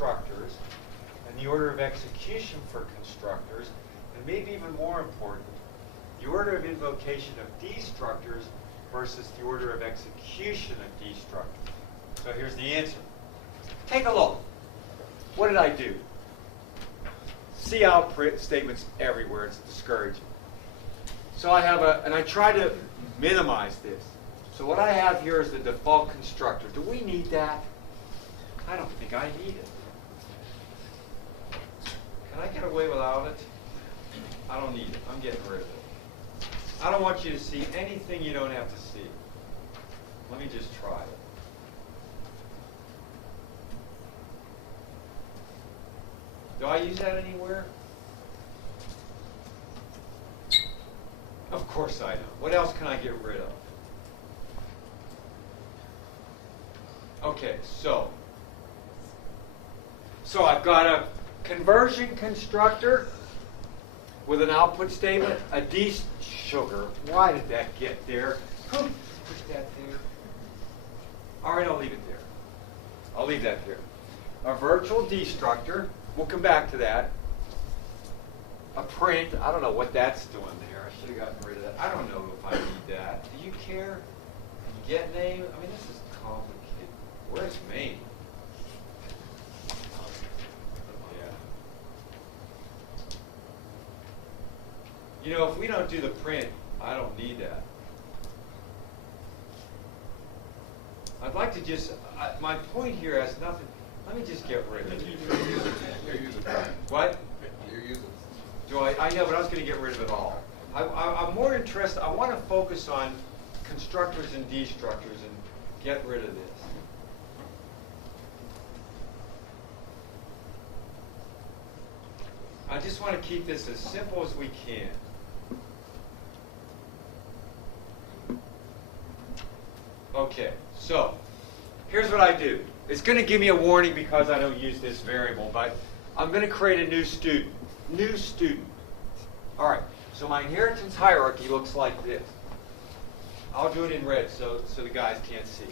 constructors and the order of execution for constructors, and maybe even more important, the order of invocation of destructors versus the order of execution of destructors. So here's the answer. Take a look. What did I do? See out statements everywhere. It's discouraging. So I have and I try to minimize this. So what I have here is the default constructor. Do we need that? I don't think I need it. Can I get away without it? I don't need it. I'm getting rid of it. I don't want you to see anything you don't have to see. Let me just try it. Do I use that anywhere? Of course I don't. What else can I get rid of? Okay, so I've got a conversion constructor with an output statement, a sugar. Why did that get there? Who put that there? All right, I'll leave it there. I'll leave that there. A virtual destructor. We'll come back to that. A print. I don't know what that's doing there. I should have gotten rid of that. I don't know if I need that. Do you care? Get name? I mean, this is complicated. Where's main? Yeah. You know, if we don't do the print, I don't need that. I'd like to just, my point here has nothing. Let me just get rid of it. What? Do I know, but I was going to get rid of it all. I'm more interested, I want to focus on constructors and destructors and get rid of this. I just want to keep this as simple as we can. Okay, so here's what I do. It's going to give me a warning because I don't use this variable, but I'm going to create a new student. New student. All right, so my inheritance hierarchy looks like this. I'll do it in red so the guys can't see.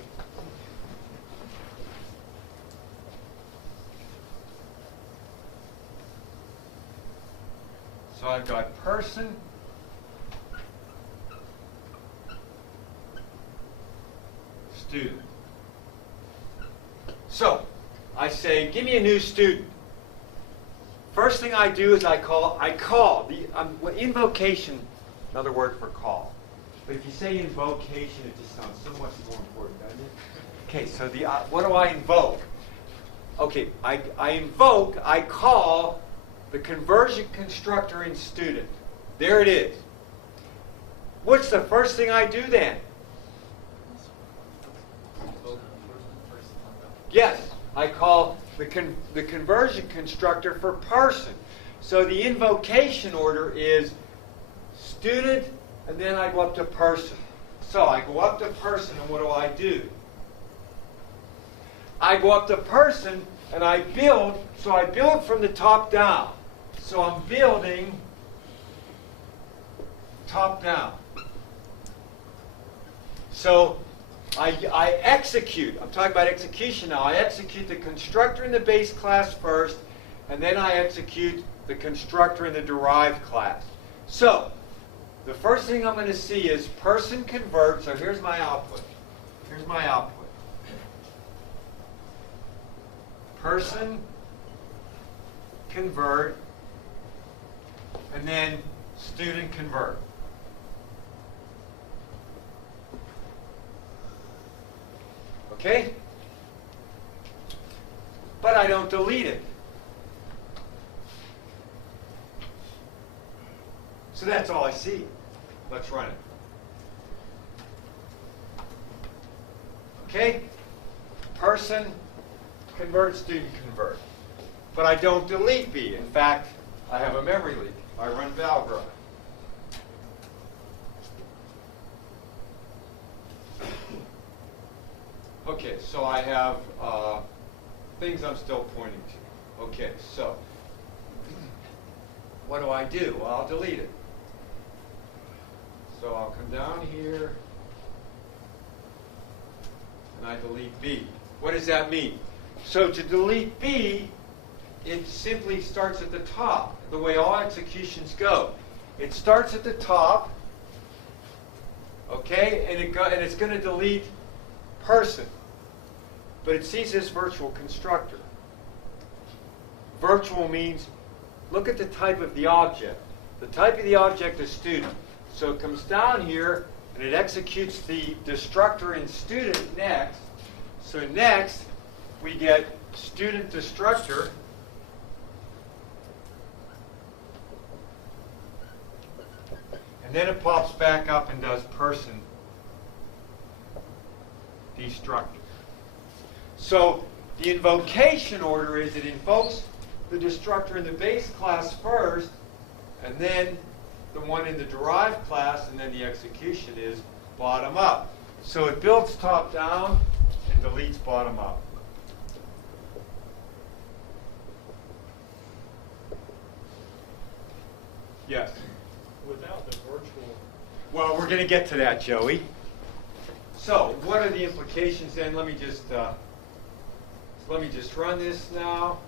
So I've got person, student. So I say, give me a new student. First thing I do is I call the invocation, another word for call. But if you say invocation, it just sounds so much more important, doesn't it? Okay, so what do I invoke? Okay, I call the conversion constructor in student. There it is. What's the first thing I do then? Yes, I call the conversion constructor for person. So the invocation order is student, and then I go up to person. So I go up to person, and what do? I go up to person, and I build. So I build from the top down. So I'm building top down. So I execute. I'm talking about execution now. I execute the constructor in the base class first, and then I execute the constructor in the derived class. So the first thing I'm going to see is person convert. So here's my output. Here's my output. Person convert, and then student convert. Okay? But I don't delete it. So that's all I see. Let's run it. Okay? Person convert, student convert. But I don't delete B. In fact, I have a memory leak. I run Valgrind. Okay, so I have things I'm still pointing to. Okay, so what do? Well, I'll delete it. So I'll come down here, and I delete B. What does that mean? So to delete B, it simply starts at the top, the way all executions go. It starts at the top, okay, and it's going to delete person. But it sees this virtual constructor. Virtual means, look at the type of the object. The type of the object is student. So it comes down here, and it executes the destructor in student next. So next, we get student destructor. And then it pops back up and does person destructor. So the invocation order is it invokes the destructor in the base class first, and then the one in the derived class, and then the execution is bottom up. So it builds top down and deletes bottom up. Yes? Without the virtual... Well, we're going to get to that, Joey. So, what are the implications then? Let me just run this now.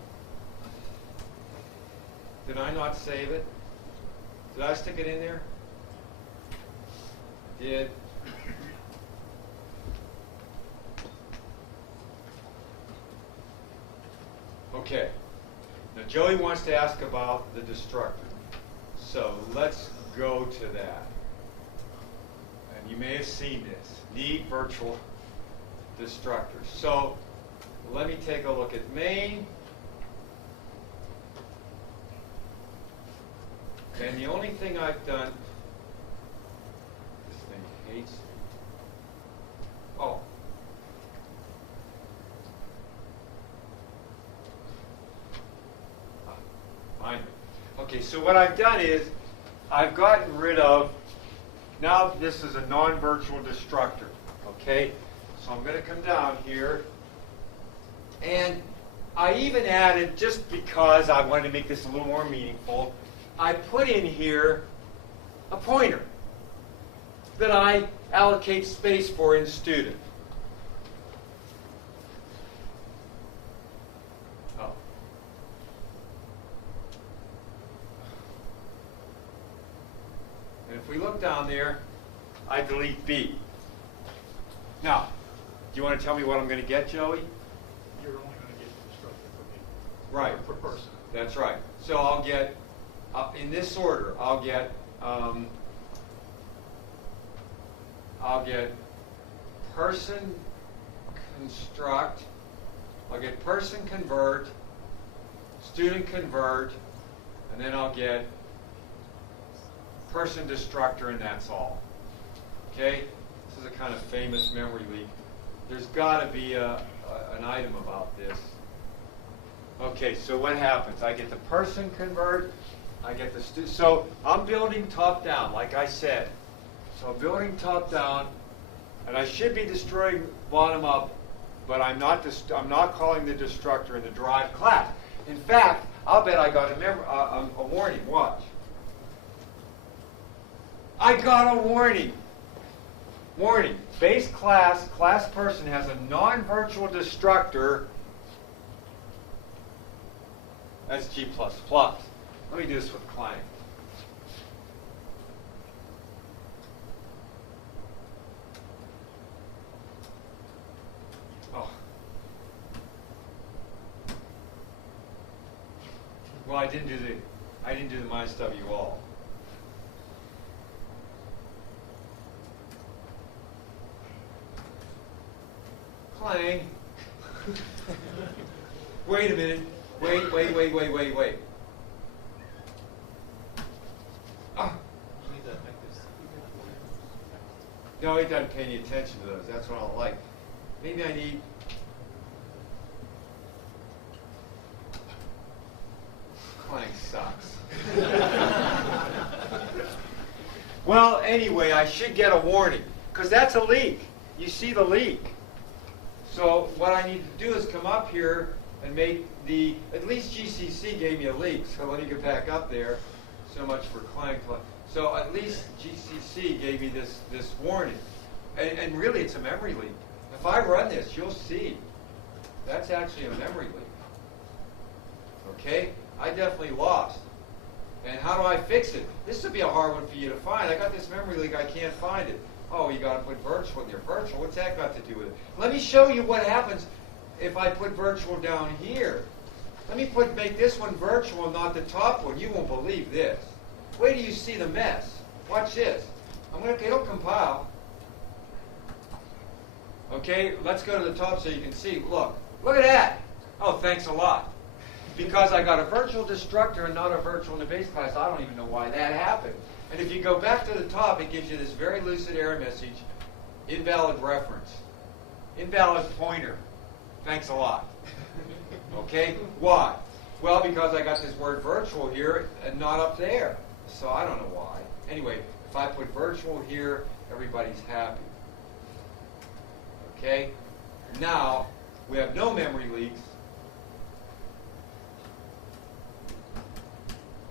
Did I not save it? Did I stick it in there? Did. Okay. Now, Joey wants to ask about the destructor. So, let's go to that. And you may have seen this. Need virtual destructors. So, let me take a look at main. And the only thing I've done, this thing hates, oh. Fine. Okay, so what I've done is, I've gotten rid of, now this is a non-virtual destructor, okay? So I'm going to come down here, and I even added, just because I wanted to make this a little more meaningful, I put in here a pointer that I allocate space for in student. Oh. And if we look down there, I delete B. Now, do you want to tell me what I'm going to get, Joey? You're only going to get the destructor for me. Right. For person. That's right. So I'll get, in this order, I'll get person construct, I'll get person convert, student convert, and then I'll get person destructor, and that's all. Okay? This is a kind of famous memory leak. There's got to be an item about this. Okay, so what happens? I get the person convert, I get the student. So I'm building top down, like I said. So I'm building top down, and I should be destroying bottom up, but I'm not calling the destructor in the derived class. In fact, I'll bet I got a warning. Watch. I got a warning. Warning. Base class, class person has a non-virtual destructor. That's G++. Let me do this with Clang. Oh. Well, I didn't do the minus W all. Clang. Wait a minute. Wait. Ah. No, he doesn't pay any attention to those. That's what I don't like. Maybe I need... Clang sucks. Well, anyway, I should get a warning, because that's a leak. You see the leak. So what I need to do is come up here and make the, at least GCC gave me a leak, so let me get back up there. So much for Clang. So at least GCC gave me this warning. And really it's a memory leak. If I run this, you'll see. That's actually a memory leak. Okay? I definitely lost. And how do I fix it? This would be a hard one for you to find. I got this memory leak, I can't find it. Oh, you got to put virtual in there. Virtual, what's that got to do with it? Let me show you what happens if I put virtual down here. Let me make this one virtual and not the top one. You won't believe this. Wait till you see the mess. Watch this. It'll compile. Okay, let's go to the top so you can see. Look at that. Oh, thanks a lot. Because I got a virtual destructor and not a virtual in the base class, I don't even know why that happened. And if you go back to the top, it gives you this very lucid error message. Invalid reference. Invalid pointer. Thanks a lot. Okay? Why? Well, because I got this word virtual here and not up there. So I don't know why. Anyway, if I put virtual here, everybody's happy. Okay? Now, we have no memory leaks.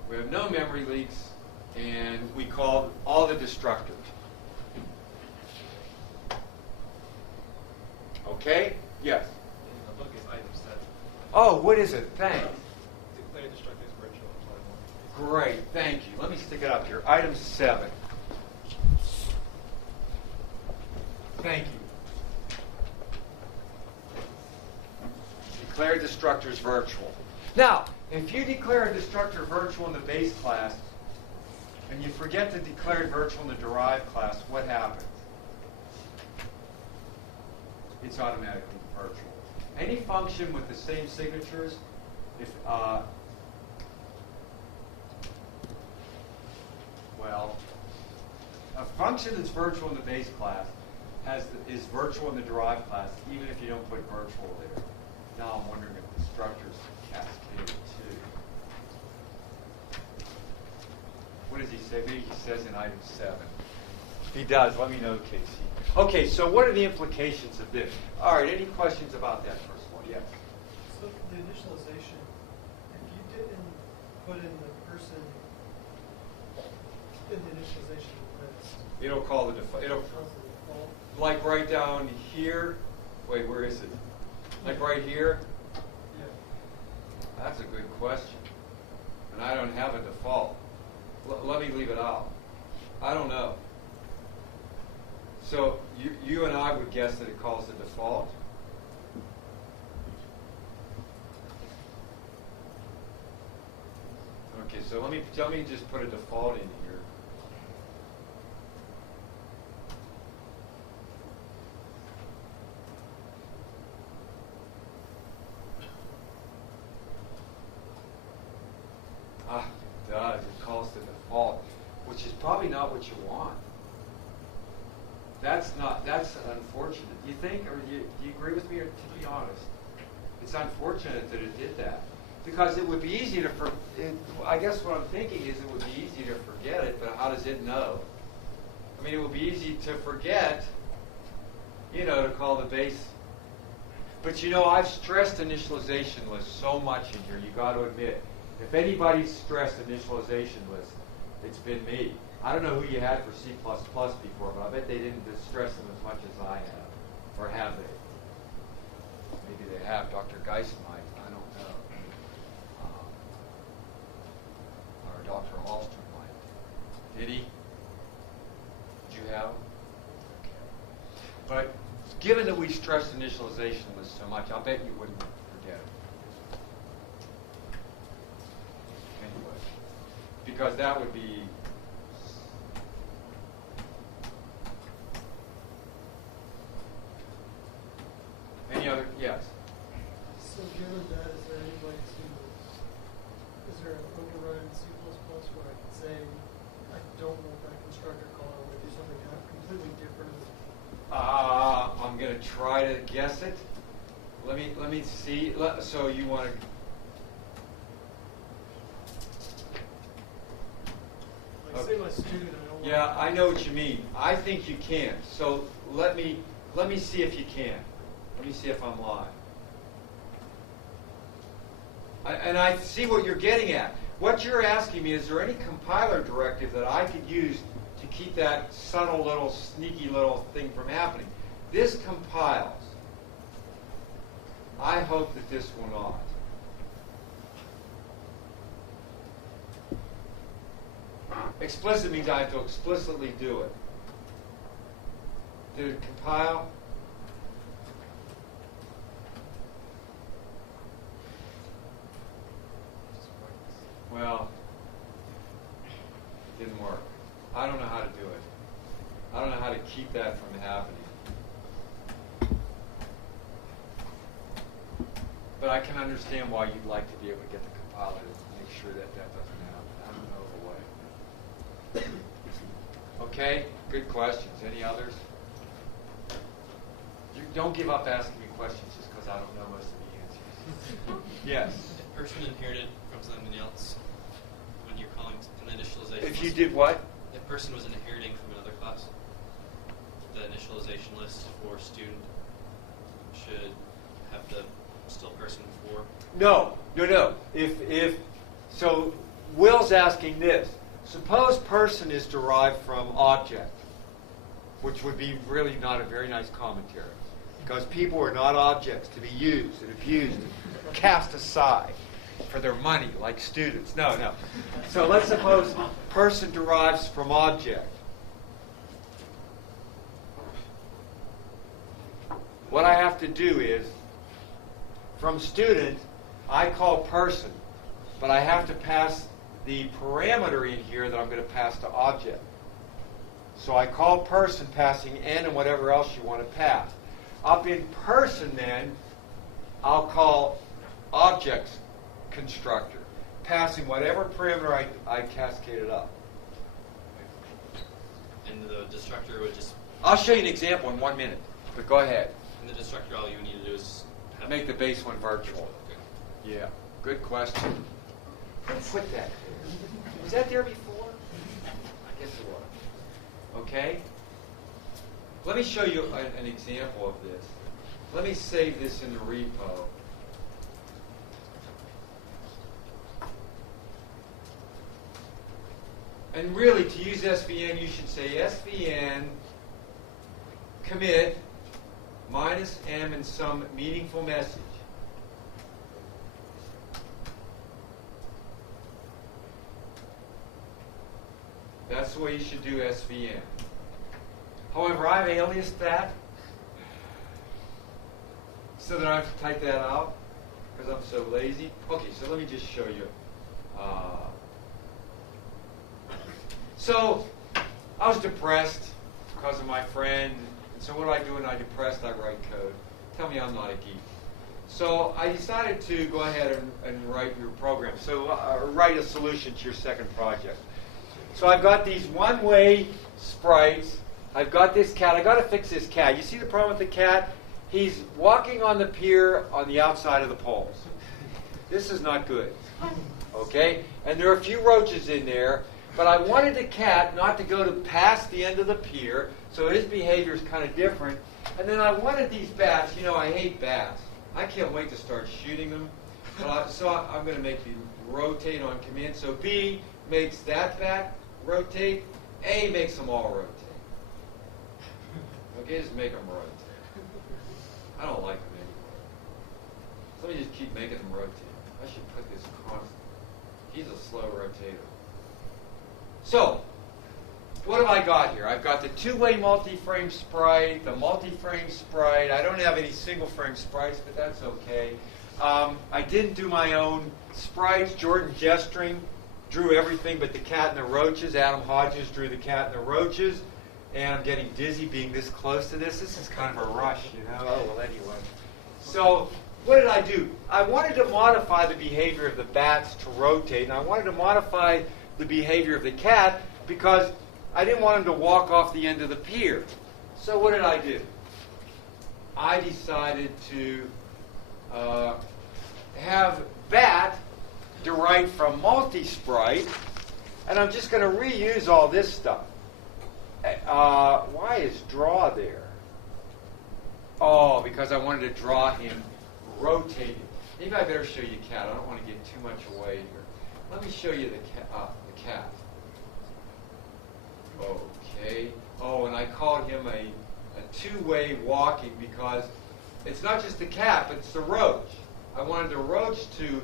We have no memory leaks, and we called all the destructors. Okay? Yes? In the book is item 7. Oh, what is it? Thanks. Declare destructor as virtual. Great, thank you. Let me stick it up here. Item 7. Thank you. Declare destructors virtual. Now, if you declare a destructor virtual in the base class, and you forget to declare it virtual in the derived class, what happens? It's automatically virtual. Any function with the same signatures, if a function that's virtual in the base class is virtual in the derived class, even if you don't put virtual there. Now I'm wondering if destructors cascade too. What does he say? Maybe he says in item 7. If he does, let me know, Casey. Okay, so what are the implications of this? All right, any questions about that first one? Yes. So the initialization, if you didn't put in the person in the initialization list, It'll call the default. it calls the default. Like right down here. Wait, where is it? Like right here? Yeah. That's a good question. And I don't have a default. Let me leave it out. I don't know. So you and I would guess that it calls the default. Okay, so let me just put a default in here. Ah, it does. It calls the default, which is probably not what you want. That's unfortunate. Do you think, or do you agree with me, or to be honest? It's unfortunate that it did that. Because it would be easy to I guess what I'm thinking is it would be easy to forget it, but how does it know? I mean, it would be easy to forget, to call the base. But I've stressed initialization lists so much in here, you got to admit. If anybody's stressed initialization list, it's been me. I don't know who you had for C++ before, but I bet they didn't stress them as much as I have. Or have they? Maybe they have. Dr. Geist might. I don't know. Or Dr. Hallstrom might. Did he? Did you have him? Okay. But given that we stressed initialization lists so much, I'll bet you wouldn't forget it. Anyway. Because that would be... Any other? Yes. So given that, is there any way is there an override in C++ where I can say, I don't want that constructor call, I want to do something completely different? I'm going to try to guess it. Let me see. So you want to... Like say my student, I don't want. Yeah, I know what you mean. I think you can. So let me see if you can. Let me see if I'm lying. And I see what you're getting at. What you're asking me, is there any compiler directive that I could use to keep that subtle little, sneaky little thing from happening? This compiles. I hope that this will not. Explicit means I have to explicitly do it. Did it compile? Well, it didn't work. I don't know how to do it. I don't know how to keep that from happening. But I can understand why you'd like to be able to get the compiler to make sure that that doesn't happen. I don't know the way. Okay, good questions. Any others? You don't give up asking me questions just because I don't know most of the answers. Yes? If a person inherited from something else, when you're calling an initialization If list, you did what? if a person was inheriting from another class, the initialization list for student should have the still person before. No. So Will's asking this. Suppose person is derived from object, which would be really not a very nice commentary, because people are not objects to be used and abused and cast aside for their money like students. No. So let's suppose person derives from object. What I have to do is, from student, I call person, but I have to pass the parameter in here that I'm going to pass to object. So I call person passing n and whatever else you want to pass. Up in person then, I'll call objects constructor, passing whatever parameter I cascaded up. And the destructor would just, I'll show you an example in 1 minute, but go ahead. in the destructor, all you need to do is have Make the base one virtual. Okay. Yeah, good question. Who put that there? Was that there before? I guess it was. Okay? Let me show you an example of this. Let me save this in the repo. And really, to use SVN, you should say SVN commit minus M and some meaningful message. That's the way you should do SVN. However, I've aliased that so that I don't have to type that out because I'm so lazy. Okay, so let me just show you. So I was depressed because of my friend. And so what do I do when I'm depressed? I write code. Tell me I'm not a geek. So I decided to go ahead and write your program. So write a solution to your second project. So I've got these one-way sprites. I've got this cat. I've got to fix this cat. You see the problem with the cat? He's walking on the pier on the outside of the poles. This is not good. Okay? And there are a few roaches in there. But I wanted the cat not to go to past the end of the pier, so his behavior is kind of different. And then I wanted these bats. You know, I hate bats. I can't wait to start shooting them. So I'm going to make them rotate on command. So B makes that bat rotate. A makes them all rotate. Okay, just make them rotate. I don't like them anyway. So let me just keep making them rotate. I should put this constant. He's a slow rotator. So, what have I got here? I've got the two-way multi-frame sprite, the multi-frame sprite. I don't have any single-frame sprites, but that's okay. I didn't do my own sprites. Jordan Gestring drew everything but the cat and the roaches. Adam Hodges drew the cat and the roaches. And I'm getting dizzy being this close to this. This is kind of a rush, you know. Oh, well, anyway. So, what did I do? I wanted to modify the behavior of the bats to rotate, and I wanted to modify the behavior of the cat because I didn't want him to walk off the end of the pier. So what did I do? I decided to have bat derived from multi-sprite, and I'm just going to reuse all this stuff. Why is draw there? Oh, because I wanted to draw him rotating. Maybe I better show you cat. I don't want to get too much away here. Let me show you the cat. Okay. Oh, and I called him a two-way walking because it's not just the cat, but it's the roach. I wanted the roach to...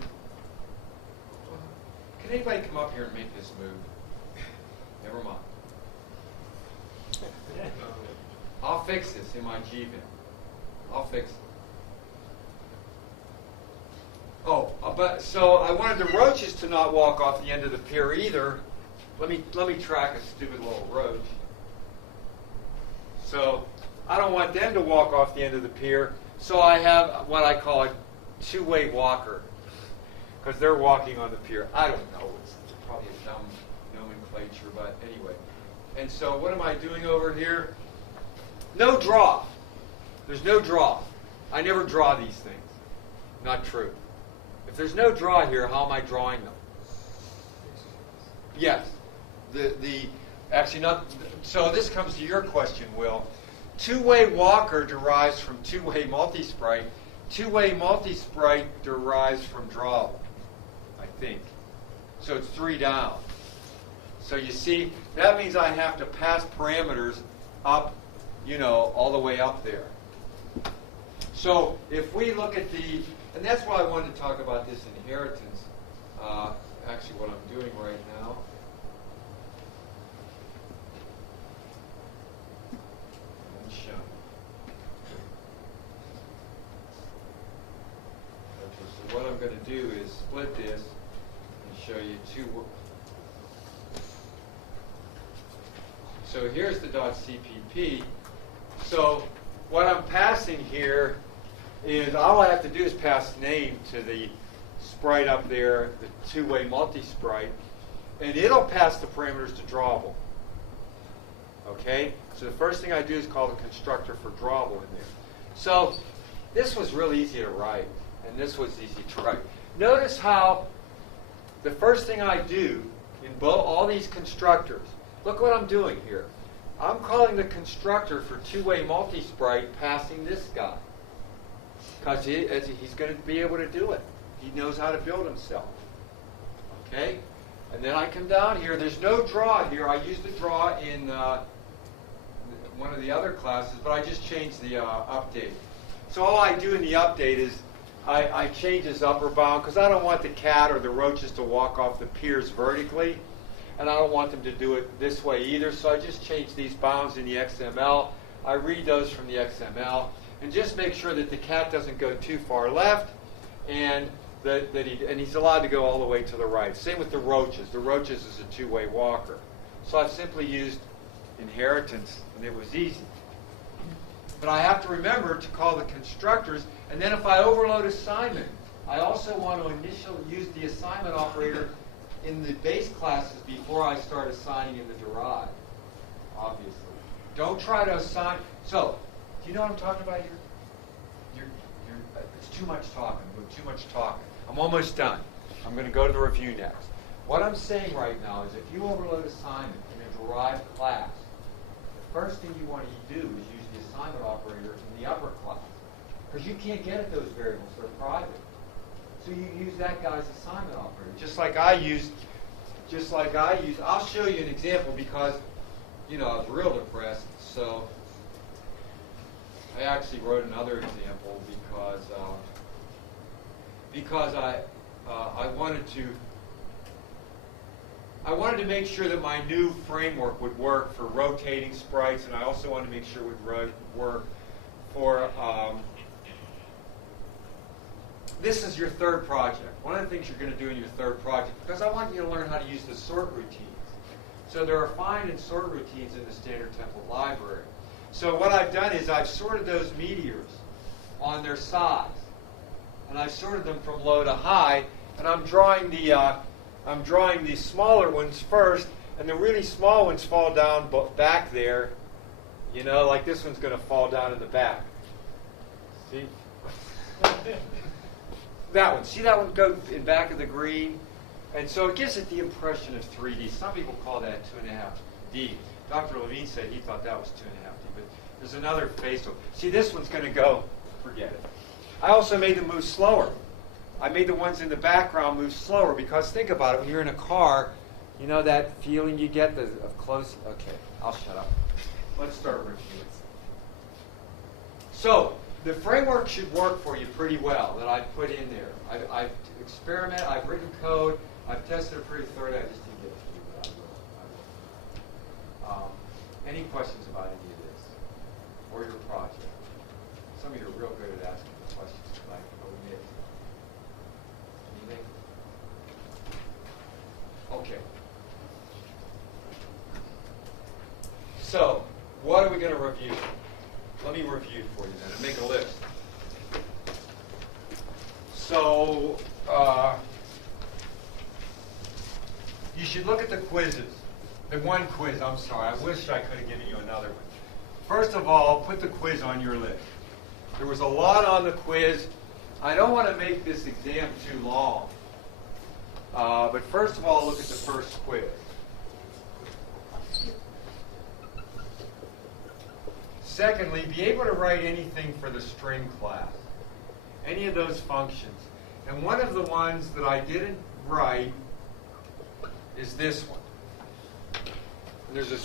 Can anybody come up here and make this move? Never mind. I'll fix this in my GVIM. I'll fix it. Oh, but so I wanted the roaches to not walk off the end of the pier either. Let me track a stupid little roach. So I don't want them to walk off the end of the pier. So I have what I call a two-way walker, because they're walking on the pier. I don't know. It's probably a dumb nomenclature, but anyway. And so what am I doing over here? No draw. There's no draw. I never draw these things. Not true. If there's no draw here, how am I drawing them? Yes. Actually not. So this comes to your question, Will. Two-way walker derives from two-way multi-sprite. Two-way multi-sprite derives from drawable, I think. So it's 3 down. So you see, that means I have to pass parameters up, all the way up there. So if we look at and that's why I wanted to talk about this inheritance, actually what I'm doing right now. Okay, so what I'm going to do is split this and show you two. So here's the .cpp. So what I'm passing here is all I have to do is pass name to the sprite up there, the two-way multi-sprite, and it'll pass the parameters to drawable. Okay? So the first thing I do is call the constructor for drawable in there. So this was really easy to write, and this was easy to write. Notice how the first thing I do in all these constructors, look what I'm doing here. I'm calling the constructor for two-way multi-sprite passing this guy, because he's going to be able to do it. He knows how to build himself. Okay? And then I come down here. There's no draw here. I used the draw in one of the other classes, but I just changed the update. So all I do in the update is I change this upper bound, because I don't want the cat or the roaches to walk off the piers vertically, and I don't want them to do it this way either. So I just change these bounds in the XML. I read those from the XML. And just make sure that the cat doesn't go too far left, and that he's allowed to go all the way to the right. Same with the roaches. The roaches is a two-way walker. So I've simply used inheritance, and it was easy. But I have to remember to call the constructors, and then if I overload assignment, I also want to use the assignment operator in the base classes before I start assigning in the derived, obviously. Don't try to assign. So, do you know what I'm talking about here? It's too much talking. Too much talking. I'm almost done. I'm going to go to the review next. What I'm saying right now is if you overload assignment in a derived class, the first thing you want to do is use the assignment operator in the upper class, because you can't get at those variables. They're private. So you use that guy's assignment operator, just like I used. I'll show you an example because, I was real depressed. So I actually wrote another example because I wanted to make sure that my new framework would work for rotating sprites, and I also wanted to make sure it would work for. This is your third project. One of the things you're going to do in your third project, because I want you to learn how to use the sort routines. So there are find and sort routines in the standard template library. So what I've done is I've sorted those meteors on their size, and I've sorted them from low to high, and I'm drawing the smaller ones first, and the really small ones fall down back there. Like this one's going to fall down in the back. See? That one. See that one go in back of the green? And so it gives it the impression of 3D. Some people call that 2.5D. Dr. Levine said he thought that was 2.5D, but there's another face to it. See, this one's going to go, forget it. I also made them move slower. I made the ones in the background move slower because think about it, when you're in a car, you know that feeling you get of close? Okay, I'll shut up. Let's start reviewing. So, the framework should work for you pretty well that I've put in there. I've experimented, I've written code, I've tested it pretty thoroughly. I just didn't get it to you, but I will. questions about any of this or your project? Some of you are real good at asking questions, like admit. Anything? Okay. So, what are we going to review? Let me review for you then and make a list. So, you should look at the quizzes. The one quiz, I'm sorry, I wish I could have given you another one. First of all, put the quiz on your list. There was a lot on the quiz. I don't want to make this exam too long. But first of all, look at the first quiz. Secondly, be able to write anything for the string class. Any of those functions. And one of the ones that I didn't write is this one. There's a